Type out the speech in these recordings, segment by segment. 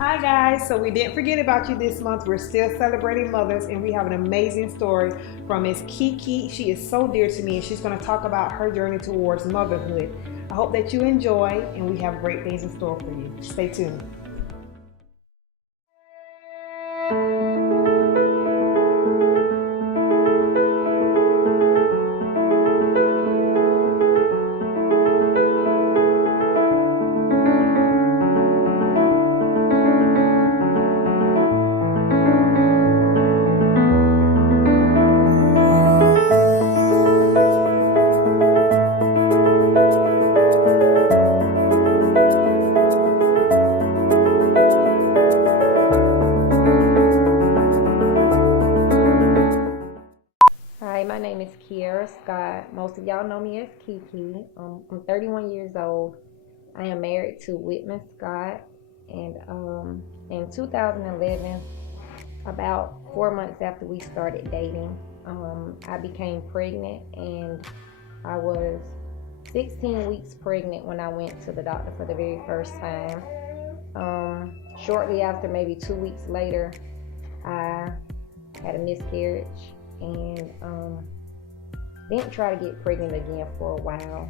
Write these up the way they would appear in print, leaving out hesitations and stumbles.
Hi guys, so we didn't forget about you this month. We're still celebrating mothers and we have an amazing story from Miss Keke. She is so dear to me and she's going to talk about her journey towards motherhood. I hope that you enjoy and we have great things in store for you. Stay tuned. Hi, my name is Kiera Scott. Most of y'all know me as Keke. I'm 31 years old. I am married to Whitman Scott, and in 2011, about 4 months after we started dating, I became pregnant, and I was 16 weeks pregnant when I went to the doctor for the very first time. Shortly after, maybe 2 weeks later, I had a miscarriage and didn't try to get pregnant again for a while.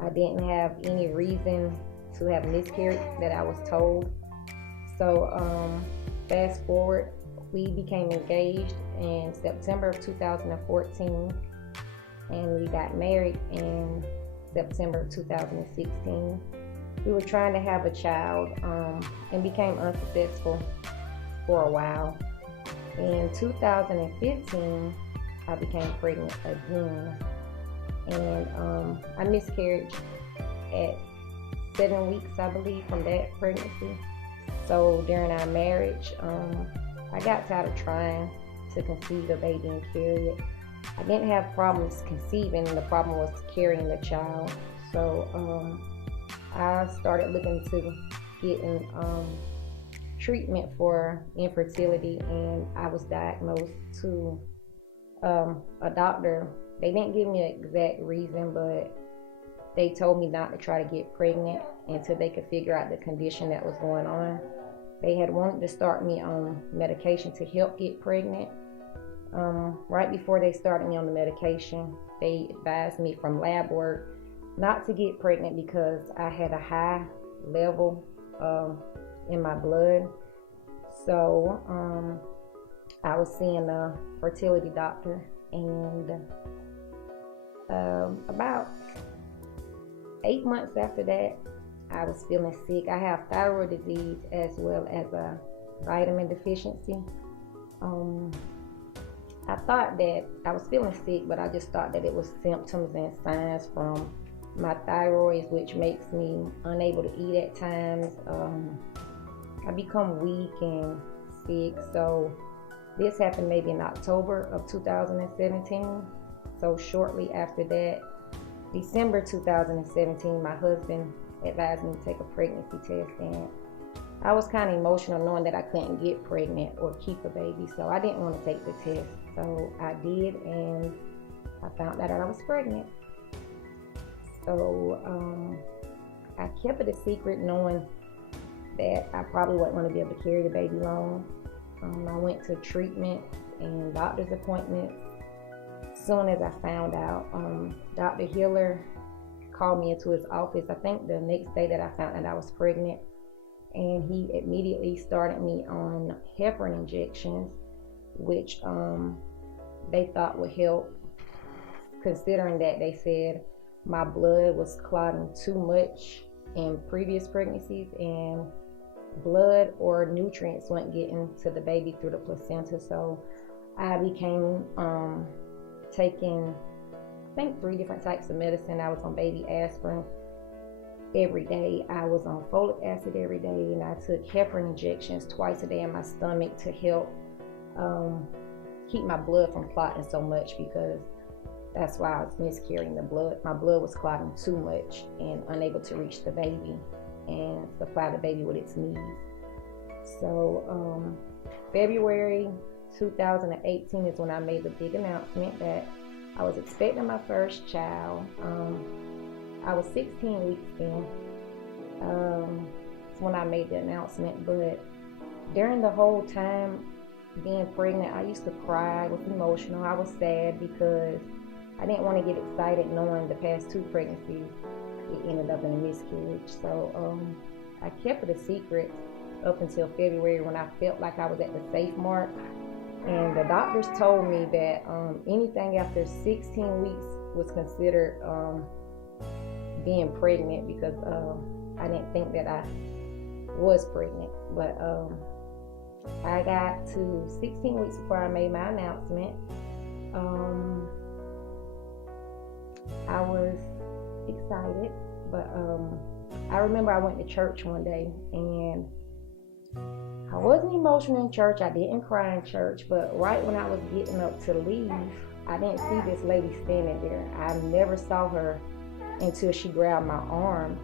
I didn't have any reason to have miscarried that I was told. So fast forward, we became engaged in September of 2014 and we got married in September of 2016. We were trying to have a child and became unsuccessful for a while. In 2015, I became pregnant again, and I miscarried at 7 weeks, I believe, from that pregnancy. So during our marriage, I got tired of trying to conceive a baby and carry it. I didn't have problems conceiving, the problem was carrying the child. So I started looking to getting treatment for infertility, and I was diagnosed to a doctor. They didn't give me an exact reason, but they told me not to try to get pregnant until they could figure out the condition that was going on. They had wanted to start me on medication to help get pregnant. Right before they started me on the medication, they advised me from lab work not to get pregnant because I had a high level in my blood. So I was seeing a fertility doctor, and about 8 months after that, I was feeling sick. I have thyroid disease as well as a vitamin deficiency. I thought that I was feeling sick, but I just thought that it was symptoms and signs from my thyroid, which makes me unable to eat at times. I become weak and sick. So this happened maybe in October of 2017. So shortly after that, December 2017, my husband advised me to take a pregnancy test, and I was kind of emotional knowing that I couldn't get pregnant or keep a baby, so I didn't want to take the test. So I did, and I found out that I was pregnant. So I kept it a secret, knowing that I probably wasn't going to be able to carry the baby long. I went to treatment and doctor's appointments. Soon as I found out, Dr. Hiller called me into his office, I think the next day that I found out I was pregnant, and he immediately started me on heparin injections, which they thought would help, considering that they said my blood was clotting too much in previous pregnancies, and blood or nutrients weren't getting to the baby through the placenta. So I became taking, I think, 3 different types of medicine. I was on baby aspirin every day. I was on folic acid every day, and I took heparin injections twice a day in my stomach to help keep my blood from clotting so much, because that's why I was miscarrying. My blood was clotting too much and unable to reach the baby and supply the baby with its needs. So February 2018 is when I made the big announcement that I was expecting my first child. I was 16 weeks then. when I made the announcement. But during the whole time being pregnant, I used to cry. I was emotional. I was sad because I didn't want to get excited knowing the past 2 pregnancies, it ended up in a miscarriage. So I kept it a secret up until February when I felt like I was at the safe mark. And the doctors told me that anything after 16 weeks was considered being pregnant, because I didn't think that I was pregnant. But I got to 16 weeks before I made my announcement. I was excited, but I remember I went to church one day, and I wasn't emotional in church. I didn't cry in church, but right when I was getting up to leave, I didn't see this lady standing there. I never saw her until she grabbed my arm,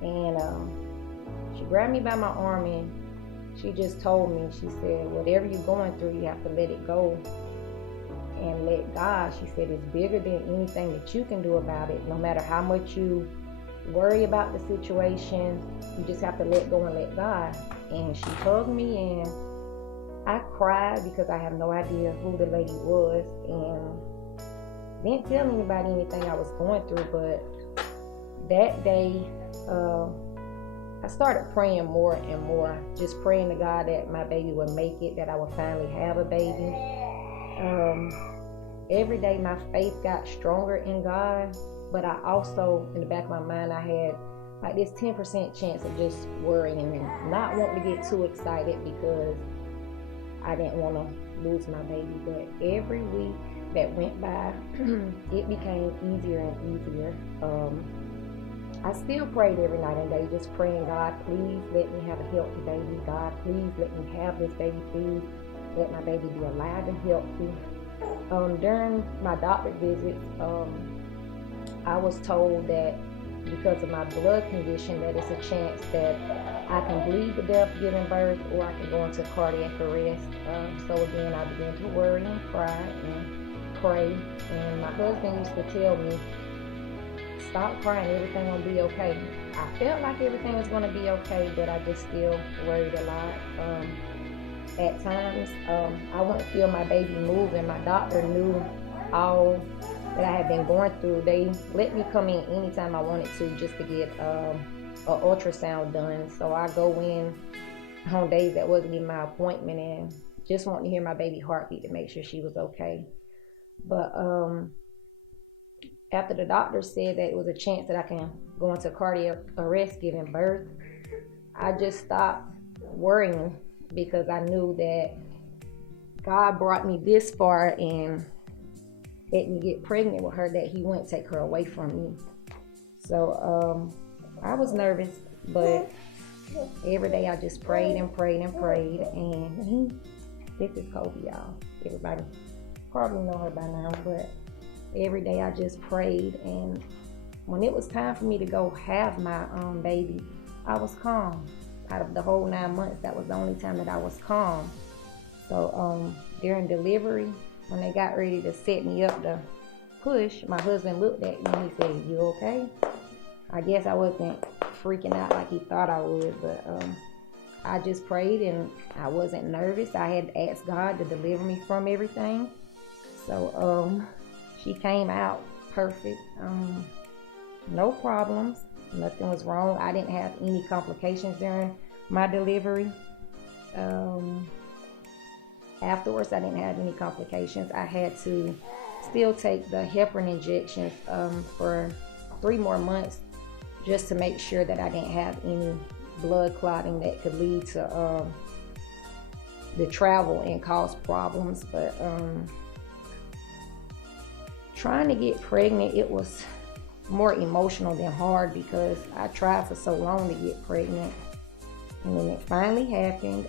and she grabbed me by my arm, and she just told me, she said, whatever you're going through, you have to let it go and let God. She said, it's bigger than anything that you can do about it. No matter how much you worry about the situation, you just have to let go and let God. And she hugged me, and I cried because I have no idea who the lady was, and didn't tell anybody anything I was going through. But that day, I started praying more and more, just praying to God that my baby would make it, that I would finally have a baby. Every day my faith got stronger in God, but I also, in the back of my mind, I had like this 10% chance of just worrying and not wanting to get too excited because I didn't want to lose my baby. But every week that went by, it became easier and easier. I still prayed every night and day, just praying, God, please let me have a healthy baby. God, please let me have this baby. Please let my baby be alive and healthy. During my doctor visits, I was told that because of my blood condition, that it's a chance that I can bleed to death giving birth, or I can go into cardiac arrest. So again, I began to worry and cry and pray. And my husband used to tell me, stop crying, everything will be okay. I felt like everything was going to be okay, but I just still worried a lot. At times, I wouldn't feel my baby move, and my doctor knew all that I had been going through. They let me come in anytime I wanted to, just to get an ultrasound done. So I go in on days that wasn't even my appointment, and just wanting to hear my baby heartbeat to make sure she was okay. But after the doctor said that it was a chance that I can go into cardiac arrest giving birth, I just stopped worrying, because I knew that God brought me this far and let me get pregnant with her, that he wouldn't take her away from me. So I was nervous, but every day I just prayed and prayed and prayed. And this is Kobe, y'all. Everybody probably know her by now, but every day I just prayed. And when it was time for me to go have my baby, I was calm. Out of the whole 9 months, that was the only time that I was calm. So during delivery, when they got ready to set me up to push, my husband looked at me and he said, "You okay?" I guess I wasn't freaking out like he thought I would, but I just prayed and I wasn't nervous. I had asked God to deliver me from everything. So she came out perfect. No problems. Nothing was wrong. I didn't have any complications during my delivery. Afterwards, I didn't have any complications. I had to still take the heparin injections for 3 more months, just to make sure that I didn't have any blood clotting that could lead to the travel and cause problems. But trying to get pregnant, it was more emotional than hard, because I tried for so long to get pregnant, and when it finally happened,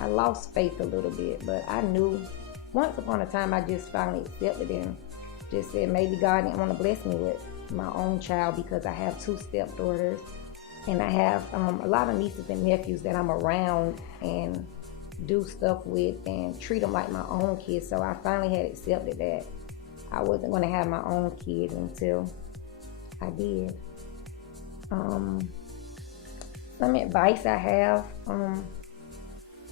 I lost faith a little bit. But I knew once upon a time I just finally accepted it and just said maybe God didn't want to bless me with my own child, because I have 2 stepdaughters and I have a lot of nieces and nephews that I'm around and do stuff with and treat them like my own kids. So I finally had accepted that I wasn't going to have my own kids until I did. Some advice I have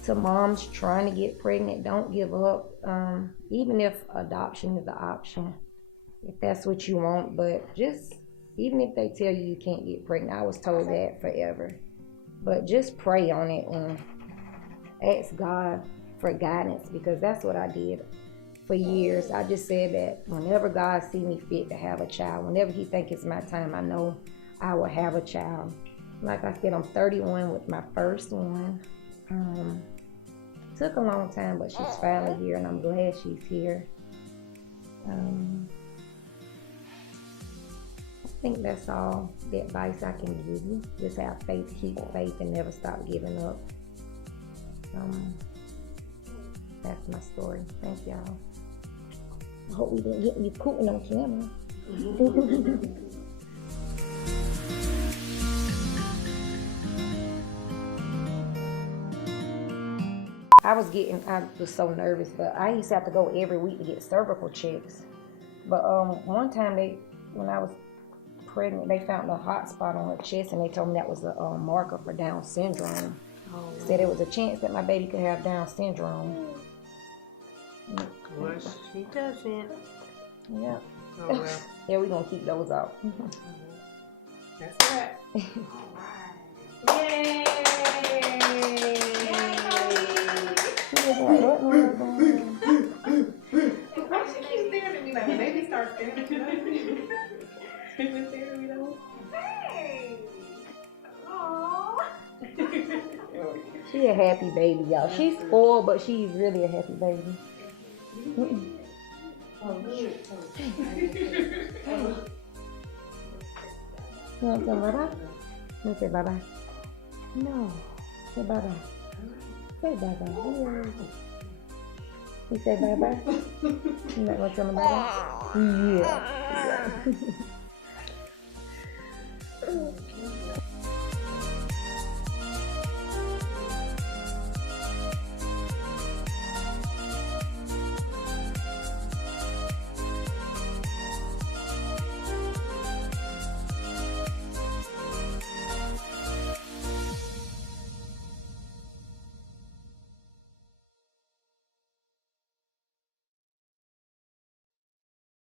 to moms trying to get pregnant: don't give up. Even if adoption is an option, if that's what you want, but just even if they tell you you can't get pregnant, I was told that forever. But just pray on it and ask God for guidance, because that's what I did for years. I just said that whenever God see me fit to have a child, whenever he think it's my time, I know I will have a child. Like I said, I'm 31 with my first one. Took a long time, but she's finally here, and I'm glad she's here. I think that's all the advice I can give you. Just have faith, keep faith, and never stop giving up. That's my story. Thank y'all. I hope we didn't get me cooking on camera. I was so nervous, but I used to have to go every week to get cervical checks. But one time when I was pregnant, they found a hot spot on her chest, and they told me that was a marker for Down syndrome. Said there was a chance that my baby could have Down syndrome. Well, she doesn't. Yeah. Oh, well. Yeah, we're gonna keep those out. That's that. Yay! Why she keep staring at me like, baby starts staring at me? She's been staring at me though. Hey! Aww. She a happy baby, y'all. She's spoiled, but she's really a happy baby. Oh, good. You want to say bye-bye? You want to say bye-bye? No. Say bye-bye. Say bye-bye. You say bye-bye? You not going to tell me bye-bye? Yeah.